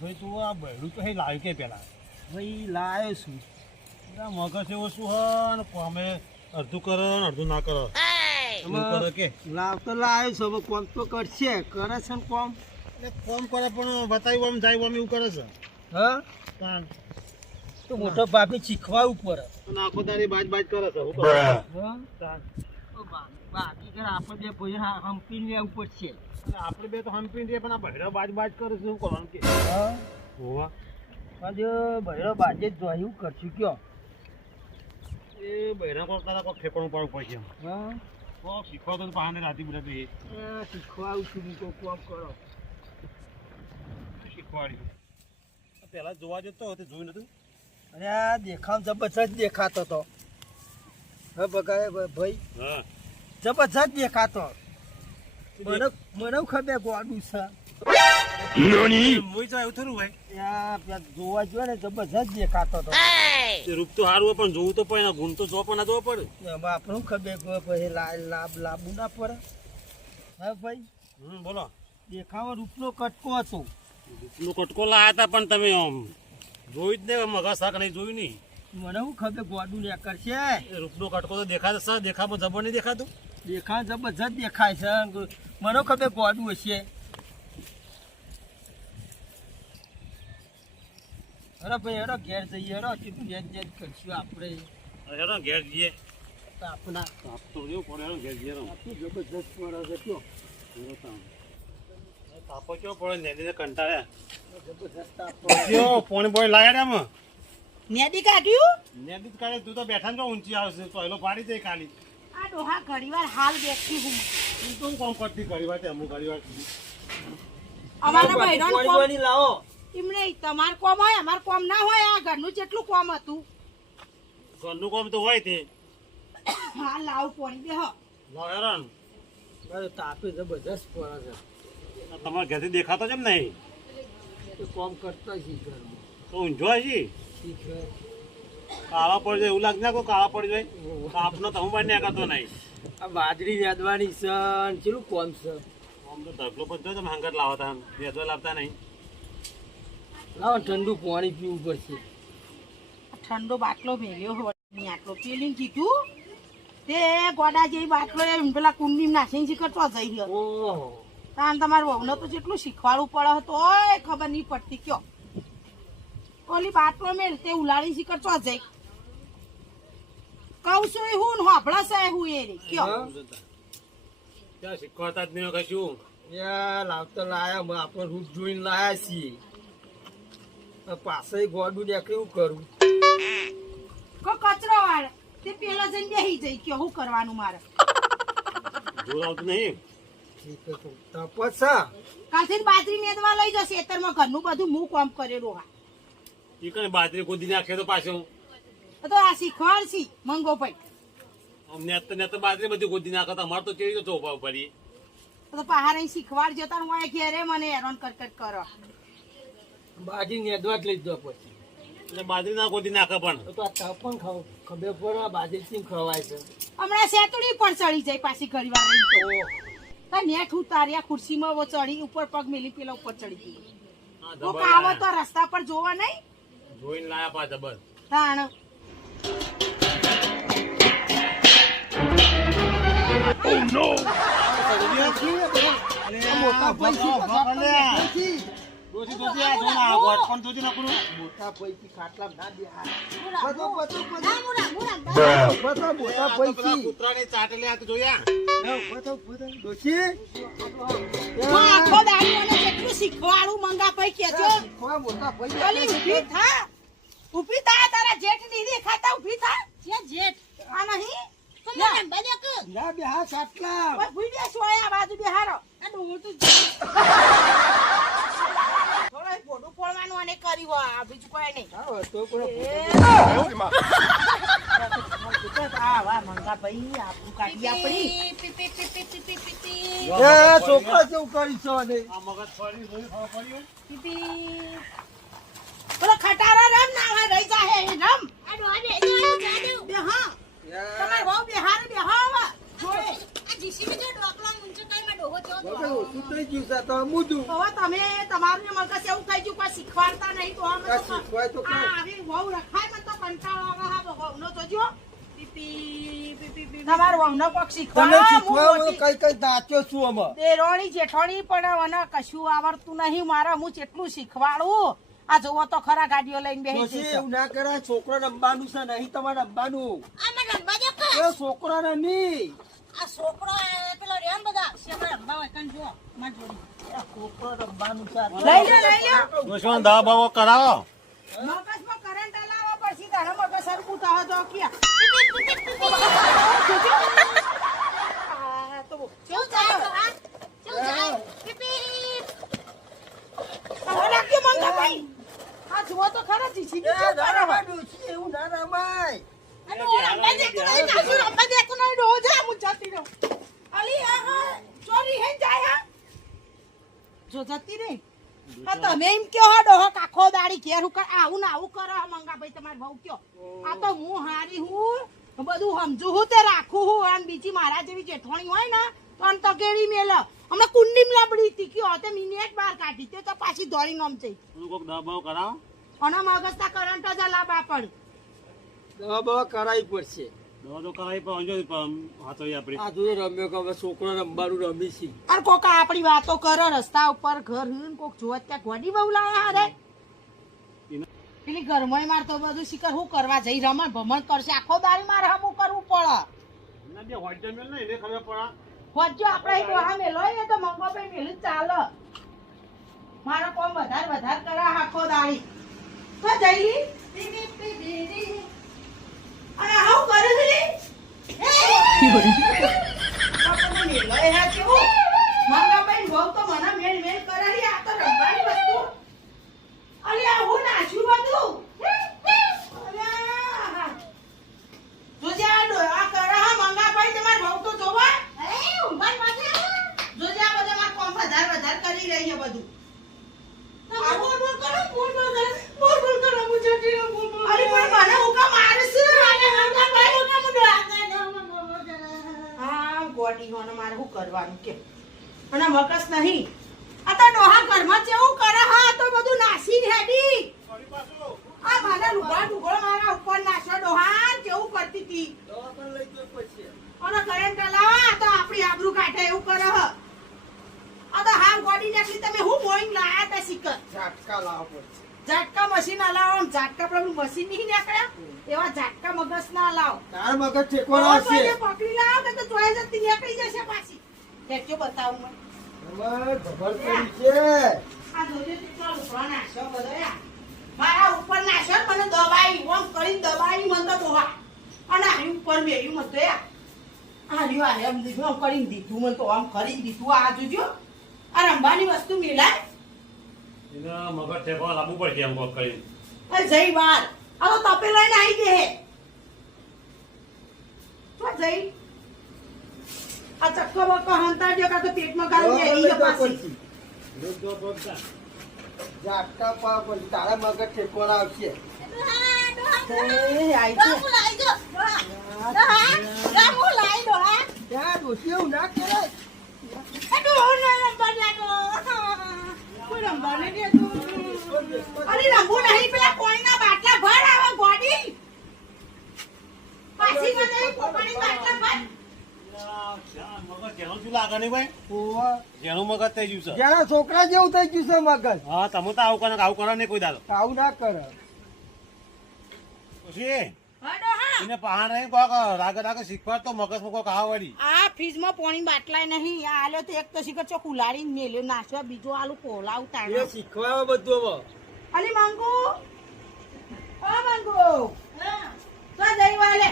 ભાઈ તું આ બૈડું તો લાવ્યું કે પેલા ભાઈ લાવ્યો છું. મગજ એવો શું હે ને અમે અડધું કરે ને અડધું ના કરે એવું કરે કે લાવ તો લાવ્યો છું. હવે કોમ તો કરશે, કરે છે ને કોમ. એટલે કોમ કરે પણ બતાવ્યું આમ જાય આમ એવું કરે છે. હા તાણ તો મોટો બાપે શીખવાવું પડે. અને આખો દાડી બાજ બાજ કરે છે. શું કરે? હા તાણ બાકી ઘર આપણે બે ભાઈ હંપી લેવું પડશે. એટલે આપણે બે તો હંપી દે પણ આ બૈડા બાજ બાજ કરે છે. શું કરવાનું કે હા હોવા ભૈરો બાજે જ જોયું કરશું કયો. એ બૈરા કોક તારા કોક ઠેકાણું પાડવું પડશે એમ. હા કોક શીખવા તો બહાને રાતી બધા તો એ શીખવાવું છું તો કોમ કરો. શીખવાડ્યું પહેલા જોવા જતો હતો જોયું નતું. અરે આ દેખાવ જબરજસ્ત દેખાતો તો. હા બગાય ભાઈ હા જબરજસ્ત દેખાતો. મને ખબર ગોડું છે. મોઈ જાય એવું થોડું ભાઈ. ત્યાં જોવા જોઈએ ને જબરજસ્ત દેખાતો તો. રૂપ તો સારું હોય પણ જોવું તો પડે ગુણ તો જો પણ ના જોવો પડે. એમાં આપણું ખબર પછી લાંબુ ના પડે. હા ભાઈ બોલો. દેખાવા રૂપનો કટકો હતો. રૂપનો કટકો લાયા હતા પણ તમે આમ જોયું જ ને મગજ શાક નહીં જોયું નહીં. મને શું ખબર ગોડું ને કરશે. એ રૂપનો કટકો તો દેખાતો સર દેખામાં જબર નહીં દેખાતું. દેખાવ જબરજસ્ત દેખાય છે. મને ખબર ગોડું હશે. અરે ભાઈ હેરો ઘેર જઈએ હેરો કેટલું જેજ કરશું આપણે. હેરો ઘેર જઈએ. આપણા તાપતો જેવું પડે હેરો ઘેર જઈએ. આટલું જબરજસ્ત પડે છે કયો. તાપો કેવો પડે નેદીને કંટાળ્યા. જબરજસ્ત તાપ પોણી પોણી લાયા રે આમાં. નેદી કાઢ્યું નેદી જ કાઢે તું તો બેઠા ને તો ઊંચી આવશે તો એલો પાડી દે કાલી. આ ડોહા ઘડીવાર હાલ બેઠી હું તું તો હું કામ કરતી ઘડી વાર અમુક ઘડી વાર અમારા બૈરાનું કોમ પાણી લાવો. એમને તમાર કોમ હોય અમાર કોમ ના હોય. આ ઘરનું જેટલું કોમ હતું. ઘરનું કામ તો હોય તે હા લાવ પાણી દે હો. હેરાન અરે તાપે જબરજસ્ત પડે તમારા ઘેરથી દેખાતો છે એમ નહીં છે. કોમ કરતા છીએ ઘરમાં. તો ઊંઝો છે શીખે. કાળા પડી જાય એવું લાગે ને કોઈ કાળા પડી જાય આપનો તો હું બાર ને કરતો નહીં. આ બાજરી યાદવાની છે ને ચેલું કોમ છે. આમ તો ઢગલો બધો તમે હંગત લાવતા વેદવા લાવતા નહીં. લાવો ઠંડુ પાણી પીવું પડશે. ઠંડો બાટલો ભેગ્યો હોય નહીં આટલો પેલી કીધું તે ગોડા જેવી બાટલો એમ પેલા કુંડી નાખીને શીખતો જઈ ગયો. ઓહો કારણ તમારા વહુને તો જેટલું શીખવાડવું પડે તોય ખબર નહીં પડતી કયો. ઓલી બાટલો મેળ તે ઉલાડી શીખતો જઈ કહું છું એ હું હોભળા છે હું એ રે કયો. ત્યાં શીખવાતા જ નહીં કશું. યાર લાવતો લાયા આપણે રૂપ જોઈને લાયા છીએ. પાસે ગોડું ને કેવું કરું. કચરો વાળે તે પેલા જઈને બેસી જઈ કયો શું કરવાનું મારે. જોર આવતું નહીં. તપસ કાલથી બાજરી મેદવા લઈ જશે ખેતરમાં ઘરનું બધું હું કામ કરેલું. હા એ કઈ બાજરી ગોદી નાખે તો પાછું તો આ શીખવાડશી મંગો ભાઈ. ને તો બાજરી બધી ગોદી નાખે તો અમારે તો કેવી રીતે ઉભા પડી. તો પહાડ શીખવાડ જતા હું ઘેરે મને હેરાન કરકટ કરો. બાજી નેદવા જ લઈ જવા પછી. એટલે બાજરી ના ગોદી નાખે પણ તો આ તપ પણ ખબર પડે બાજી કેમ ખવાય છે. હમણાં સેતુડી પર ચડી જાય પાછી ઘડી વાર રહીને તો નેઠ ઉતાર્યા ખુરશીમાં વો ચડી ઉપર પગ મેલી પેલા ઉપર ચડી ગઈ. તો કાવો તો રસ્તા પર જોવા નહીં જોઈને લાયા પાછા બસ. તાણ મોટા પૈસી મોટા પૈકી ખાટલા ના બેહાય. મોટા પૈકી કૂતરાની ચાટલે હાથ જોયા. આખો દાડી મને કેટલું શીખવાડું મંગા પૈ કેજો. મોટા ઓલી ઊભી થા ઊભી થા તારા જેઠ ની દેખાતા ઊભી થા. જે જેઠ આ નહીં ના બજક ના બેહા ખાટલા ઓય ભૂડ્યા સોયા બાજુ બેહારો. આ ડોળ તું થોડો ફોટો ફોડવાનું અને કર્યું આ બીજું કોઈ નહીં. તો પણ આ વાહ મંગા ભાઈ આપણું કાઢી આપણી છોકરા કેવું કરી છો ને આ મગજ ફરી જોઈ ખબર પડ્યું. પેલો ખટારા રમ ના હોય રહી જાહે એ રમ. આ ડોહા બે હા તમાર બહુ બેહારે બેહાવા જોડે જીસીબી જો ડોકલા મુંચે કઈ માં ડોહો થયો મગજ ઓછું થઈ ગયું છે તો મૂધું. હવે તમે તમારું મગજ એવું થઈ ગયું કોઈ શીખવાડતા નહીં તો અમે આ શીખવાય તો ખરું. આવી વહુ રખાય મને તો કંટાળો આવે હા વહુનો તો જો પીપી પીપી તમાર વહુનો કોક તમે શીખવાડો શીખવા કઈ દાંત્યો છું અમે. દેરોણી જેઠોણી પણ મને કશું આવડતું નહીં મારે હું જેટલું શીખવાડું આ જોવો તો ખરા ગાડીઓ લઈને બેસી પછી જશે એવું ના કરાય, છોકરો રમવાનું છે નહીં તમારે રમવાનું. આમાં રમવા દે કે એ છોકરાને નહીં. આ છોકરો પેલો રેમ બધા શેમાં રમવા હોય કન જો માર જોડી આ છોકરો રમવાનું છે. લઈ લો દુશ્મન દવા બવા કરાવો મગજમાં કરંટ હલાવો પછી તારો મગજ સરખું થાવ તો ક્યાં આ તો કેવું ચાલે કેવું ચાલે પીપી હવે રાખજો મંગાભાઈ આ જુઓ તો ખરા જીસી એ ના રમાય ડોશી, એવું ના રમાય. અને ઓ રંબા દેતો નહીં કાજુ રંબા દેતો નહીં રોજ હું જતી રહું અલી આ ચોરી હે જાય હા જો જતી રહી હા તમે એમ કયો હો ડોહો કાખો દાડી ઘેર હું આવું ને આવું કરો મંગાભાઈ તમારે બહુ કયો આ તો હું હારી હું બધું સમજુ હું તે રાખું હું અને બીજી મારા જેવી જેઠવાણી હોય ને તો આમ તો કેરી મેલ હમણાં કુંડીમ લાબડી હતી કયો તે મિનિટ બહાર કાઢી તે તો પાછી દોડી નમ જઈ કોક દવા બવા કરાવો અને મગજના કરંટ જ લાબા પડ દવા બવા કરાવી પડશે. દવા તો કરાવી પણ હાથો આપડી આ જોડે રમ્યો કે હવે છોકરો રમવાનું રમી છે. અરે કોક આપણી વાતો કરે રસ્તા ઉપર ઘર હન કોક જોત ત્યાં ગોડી બહુ લાયા હારે પેલી ઘરમાં માર તો બધું શીખર હું કરવા જઈ રમણ ભમણ કરશે આખો દાડી મારે હમું કરવું પડે ના બે હોટ જમેલ નહીં એને ખબર પડે હોજો આપણે ડોહા મેલો એ તો મંગોભાઈ મેલું જ ચાલે મારો કોમ વધારે કરા આખો દાડી તો જઈલી અને આવું કરે છે લી આપણને મેલો એ હા કેવું મંગાભાઈ બહુ તો મને મેલ કરાવી આ તો રમવાની વસ્તુ અરે આ હું નાચ્યું બધું અરે જોજે આ કરા હા મંગાભાઈ તમાર બહુ તો જોવા જોજે આ બધા માર કોમ વધારે કરી રહી છે બધું અરે પણ મને હુકા મારશે હા ગોડી હોને મારે શું કરવાનું કે અને મગજ નહીં આ તો ડોહા ઘરમાં કેવું કરે હા તો બધું નાસી હેડી આ મારા લુગડા ઢુગળો મારા ઉપર નાસ્યો ડોહા કેવું કરતી હતી દવા પણ લઈ જવી પડશે. અને કરંટ લાવા તો આપણી આબરૂ કાઢે એવું કરે હ આ તો હાવ ગોડી નાખી તમે હું મોઈંગ લાયા તા શીકર ઝાટકા લાવવા પડશે. ઝાટકા મશીન હલાવો ઝાટકા પેલું મશીન નહીં નીકળ્યા એવા ઝાટકા મગજ ના લાવો તાર મગજ ઠેકવાનો હશે. પકડી લાવો કે તો ચોઈ જતી નીકળી જશે પાછી દેખજો બતાવું મને એમાં ખબર પડી છે. આ જોજે કેટલા લુગડા નાખ્યો બધો યા મારા ઉપર નાખ્યો મને દબાઈ ઓમ કરીને દબાઈ મને તો ડોહા અને આની ઉપર બેહ્યું મને તો યા આ રહ્યો આ એમ દીધું આમ કરીને દીધું મને તો આમ કરીને દીધું આ જોજો આ રંબાની વસ્તુ મેલાય એને મગજ ઠેકવા લાવવું પડશે એમ કોક કરીને અરે જઈ વાર આ તો તપે લઈને આવી દે તો જઈ આ ચક્કો બક્કો હંતા જો કા તો પેટમાં ગાળી દે ઈ પાછી રોજ દવા બગતા ઝાટકા પાવા પડશે. તારા મગજ ઠેકવાનો આવશે. એ આઈ છે ત્યાં ડોશી એવું ના કરાય. અરે રંબુ નહીં પેલા કોઈના બાટલા ભર આવે ગોડી પાછી મને કોપાની બાટલા ભર મગજ જેનું શું લાગે નહીં ભાઈ ઓવા. જેનું મગજ થઈ ગયું છે જેના છોકરા જેવું થઈ ગયું છે મગજ. હા તમે તો આવું કરો નહીં કોઈ દાડો આવું ના કરે. પછી હડો હા એને પહાણ નહીં કોક રાગે શીખવાડ તો મગજમાં કોક આ વળી આ ફ્રીજમાં પાણી બાટલાય નહીં આ આલ્યો તો એક તો શીખર ચોક ઉલાડીને મેલ્યો નાચવા બીજો આલુ કોલાવ એ તાણ શીખવા બધું હવે. અલી માંગુ ઓ માંગુ તો જઈ વાલે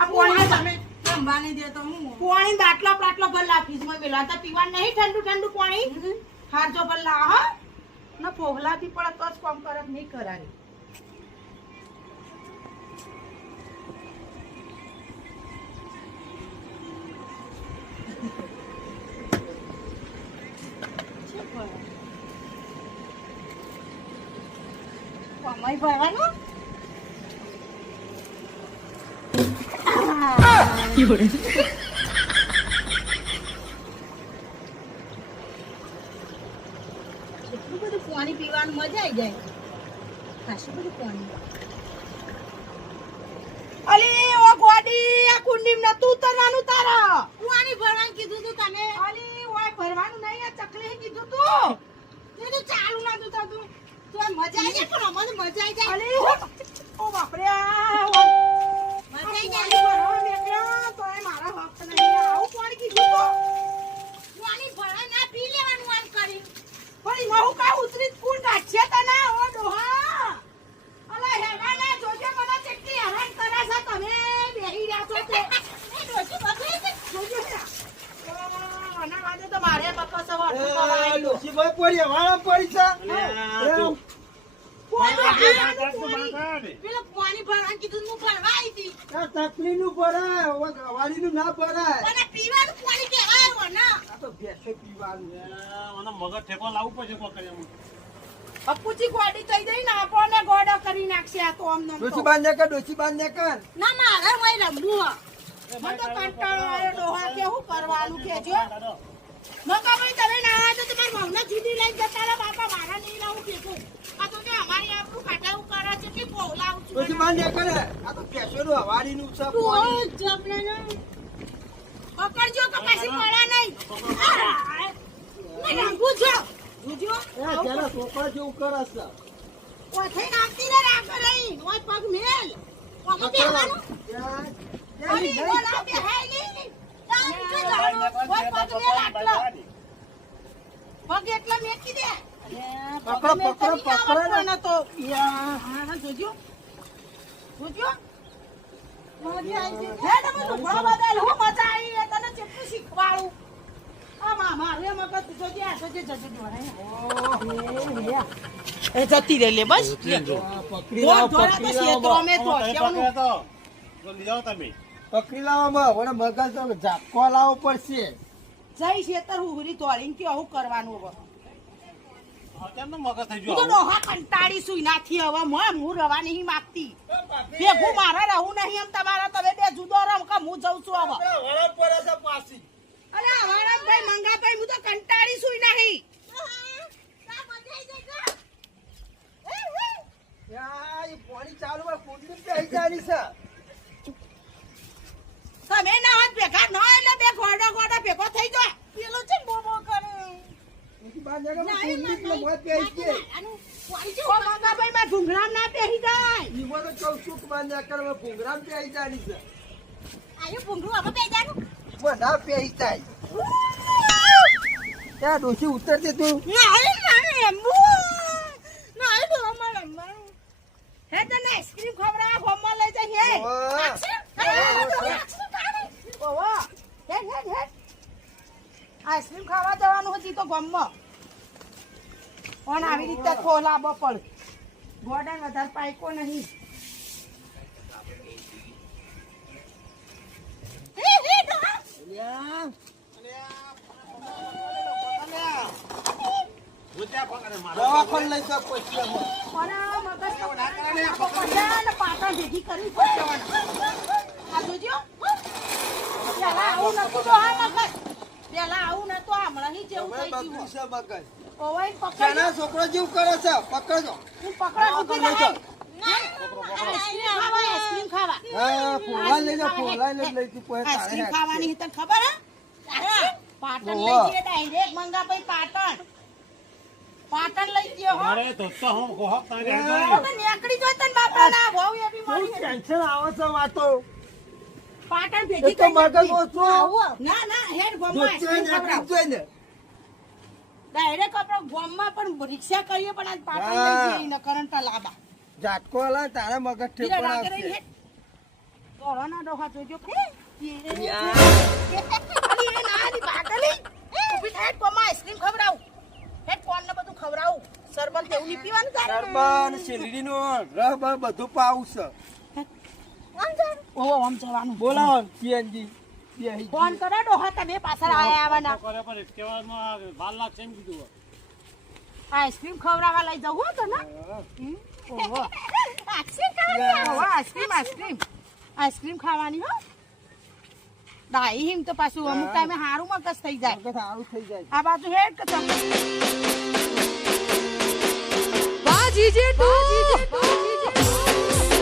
આ પાણી તમે અંબાની દે તો હું પાણી બાટલો બાટલો ભરલા ફ્રીજમાં મેલો આ તો પીવા નહીં ઠંડુ પાણી હારજો ભરલા હા ના ફોગલાથી પડે તો જ કામ કરે નહીં કરાય અમાય ભરવાનું ખાસું બધું પાણી પીવાનું મજા આવી જાય ખાસું બધું પાણી અલી ઓ ગોડી આ કુંડીમ નતું ઉતરવાનું તારા પાણી ભરવાનું કીધું તું તને અલી ઓય ભરવાનું નહીં આ ચકલી કીધું તું તે તો ચાલુ ના તું તું મજા આવી જાય પણ અમને મજા આવી જાય અલી ઓ બાપરે મજા આવી જાય ભરવા નીકળ્યા તો એ મારા હક નહીં આવું પાણી કીધું તો પાણી ભરા ના પી લેવાનું આમ કરી પણ એમાં હું કા ઉતરી કુંડ ગાછે તને ઓ ડોહા અલા હેવાના જોજે મને કેટલી હેરાન કરે છે તમે બેહી રહ્યા છો તે એ ડોશી બગડે છે જોજો આના વાદે તો મારે બકસ વાળું ડોશીભાઈ પડી વાળા પડી છે પેલો પાણી ભરવાનું કીધું હું ભરવા આવી હતી તકલી નું ભરાય વાડી નું ના ભરાય મને પીવાનું પાણી કહેવાય હો ને આ તો ભેંસે પીવાનું મને મગજ ઠેકો લાવવું પડશે પકડ્યા અપુચી ગોડી થઈ ગઈ ને આપણને ગોડો કરી નાખશે આ તો અમને ડોશી બાંધે કર ડોશી બાંધે કર ના મારે હું રમવું મને તો કંટાળો આવ્યો ડોહા કેવું કરવાનું કેજો મકાભાઈ તમે ના આવ્યા તો તમારા ભાવના જુદી લઈને જતા રહો બાપા મારા નહીં રહું કેતું આ તો કે અમારી આપણું કાઢાવું કરે છે કે બોલાવું છું ડોશી બાંધે કરે આ તો ભેંસો નું વાડી નું છે પકડજો કે પાછી પડ્યા નહીં મેં રંગું છો જોજો જરા છોકરા જેવું કરે છે ઓથે નાખતી ને રાખ રહી ઓય પગ મેલ પગ બેહવાનું અલી બોલા બેહાઈ પગ એટલા મેકી દે પકડો ને તો હા જોજો જોજો મજા આવી હે તમે તો ઘણો બદલ હું મજા આવી તને કેટલું શીખવાડું આ મારે મગજ જોજે આ જોજે જજે એ જતી રહી લે બસ પકડી લાવો પકડી લાવવામાં મગજ ઝાપકો લાવવો પડશે જય શેતર હુરી તોડીને કે આવું કરવાનું હવે કેમનો મગજ થઈ હું તો ડોહા કંટાળી સુઈ નાથી હવે હું રવા નહીં માંગતી ભેગું મારે રહું નહીં એમ તમારા તમે બે જુદો રમ કે હું જઉં છું હવે અરે આવારા ભાઈ મંગા ભાઈ હું તો કંટાળી સુઈ નહીં પાણી ચાલુ કુંડી બેસી જવાની છે તમે ના હાથ ભેગા ન એટલે બે ગોડો ગોડો ભેગો થઈ જાય પેલો છે બોબો કરે ભૂંગળામ ના પહેરી જાય ભૂંગરામ પહેરી જવાની છે આયો ભૂંગળું હવે બેજાનું ના પહેરી જાય ત્યાં ડોશી ઉતરતી તું હે તને આઈસ્ક્રીમ ખવડાવ હોમમાં લઈ જઈ હે આઈસ્ક્રીમ ખાવા જવાનું હતી તો ગમમાં પણ આવી રીતે ખોલાવો પડ ગોડા વધારે પાઈકો નહીં દવાખાને લઈ જાવ પછી પાટા ભેગી કરવી પડશે આ જોજો પેલા આવું નતું તો આ મગજ પેલા આવું નતું હમણાં ની જેવું થઈ ગયું ઓવાઈ પકડ છોકરો જેવું કરે છે પકડજો હું પકડ આઈસ્ક્રીમ ખાવા હા ફોલા લઈ જા ફોલા લઈ તું કોઈ આઈસ્ક્રીમ ખાવાની તને ખબર હે પાટણ લઈ જઈએ ડાયરેક્ટ મંગા ભાઈ પાટણ લઈ ગયો હો અરે તો હું કોહક તારે હવે નેકડી જોઈ તને બાપા ના ભાવ એવી મળી ટેન્શન આવે છે વાતો પાટણ ભેગી તો મગજ ઓછો ના ના હેડ ગોમમાં આઈસ્ક્રીમ ખવડાવ ડાયરેક્ટ આપણે ગોમમાં પણ રિક્ષા કરીએ પણ આજ પાટણ લઈ જઈએ ને કરંટ લાબા ઝાટકો આલા તારા મગજ ઠેકો આવશે કોરોના ડોહા જોજો કે અરે ના ની પાટલી ઉભી થાય ગોમમાં આઈસ્ક્રીમ ખવડાવ હેડ કોણ ને બધું ખવડાવું સરબત એવું નહીં પીવાનું તારે સરબન શેરડીનો રહ બધું પાવું છે ઓહો આમ જવાનું બોલાવો સીએનજી બેહી ફોન કરો ડોહા તમે પાછળ આયા આવવાના કરે પણ કેવામાં 12 લાખ એમ કીધું આઈસ્ક્રીમ ખવડાવવા લઈ જવું હો તો ને ઓહો આઈસ્ક્રીમ ખાવાની હો ડાઈ હિમ તો પાછું અમુક ટાઈમે હારું મગજ થઈ જાય સારું થઈ જાય આ બાજુ હેડ કે તમે